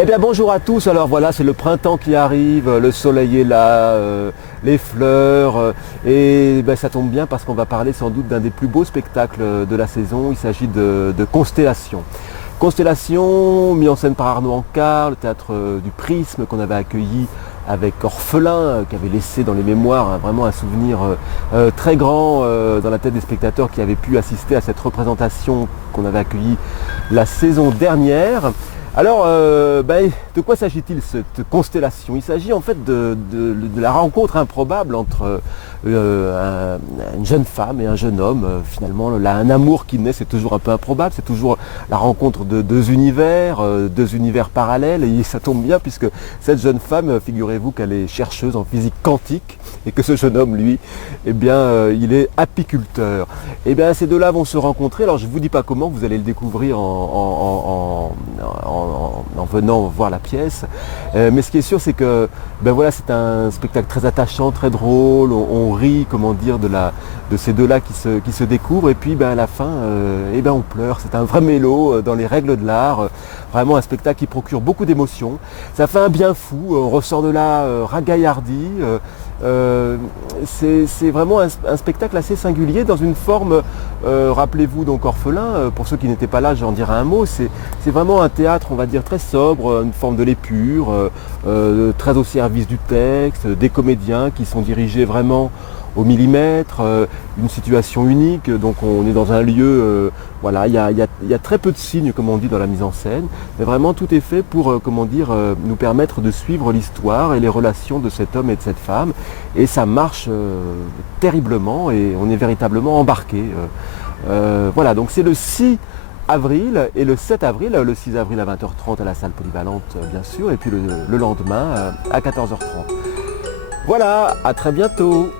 Eh bien bonjour à tous, alors voilà c'est le printemps qui arrive, le soleil est là, les fleurs et ben, ça tombe bien parce qu'on va parler sans doute d'un des plus beaux spectacles de la saison, il s'agit de Constellation. Constellation, mis en scène par Arnaud Ancard, le théâtre du Prisme qu'on avait accueilli avec Orphelin, qui avait laissé dans les mémoires vraiment un souvenir très grand dans la tête des spectateurs qui avaient pu assister à cette représentation qu'on avait accueillie la saison dernière. Alors, de quoi s'agit-il cette constellation? Il s'agit en fait de la rencontre improbable entre une jeune femme et un jeune homme. Finalement, là, un amour qui naît, c'est toujours un peu improbable, c'est toujours la rencontre de deux univers parallèles. Et ça tombe bien puisque cette jeune femme, figurez-vous qu'elle est chercheuse en physique quantique et que ce jeune homme, lui, eh bien, il est apiculteur. Et bien, ces deux-là vont se rencontrer. Alors, je ne vous dis pas comment, vous allez le découvrir en venant voir la pièce. Mais ce qui est sûr, c'est que c'est un spectacle très attachant, très drôle. On rit, comment dire, de ces deux-là qui se découvrent. Et puis à la fin, on pleure. C'est un vrai mélo dans les règles de l'art. Vraiment un spectacle qui procure beaucoup d'émotions. Ça fait un bien fou. On ressort de là ragaillardi. C'est vraiment un spectacle assez singulier dans une forme, rappelez-vous donc Orphelin, pour ceux qui n'étaient pas là j'en dirai un mot, c'est vraiment un théâtre on va dire très sobre, une forme de l'épure, très au service du texte, des comédiens qui sont dirigés vraiment au millimètre, une situation unique, donc on est dans un lieu, il y a très peu de signes comme on dit dans la mise en scène, mais vraiment tout est fait pour nous permettre de suivre l'histoire et les relations de cet homme et de cette femme, et ça marche terriblement et on est véritablement embarqué. Donc c'est le 6 avril et le 7 avril, le 6 avril à 20h30 à la salle polyvalente bien sûr, et puis le lendemain à 14h30. Voilà, à très bientôt.